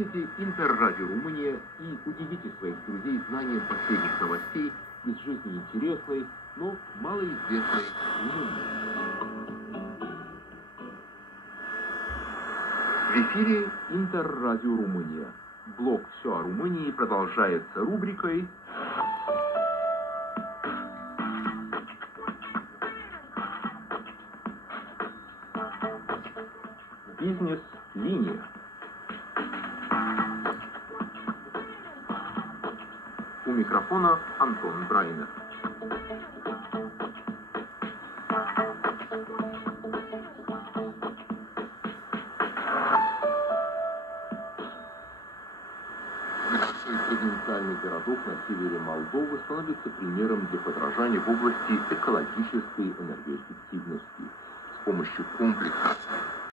Слушайте Интеррадио Румыния и удивите своих друзей знанием последних новостей из жизни интересной, но малоизвестной Румынии. В эфире Интеррадио Румыния. Блог «Все о Румынии» продолжается рубрикой «Бизнес-линия». У микрофона Антон Брайнер. Провинциальных городов на севере Молдовы становится примером для подражания в области экологической энергоэффективности. С помощью комплексных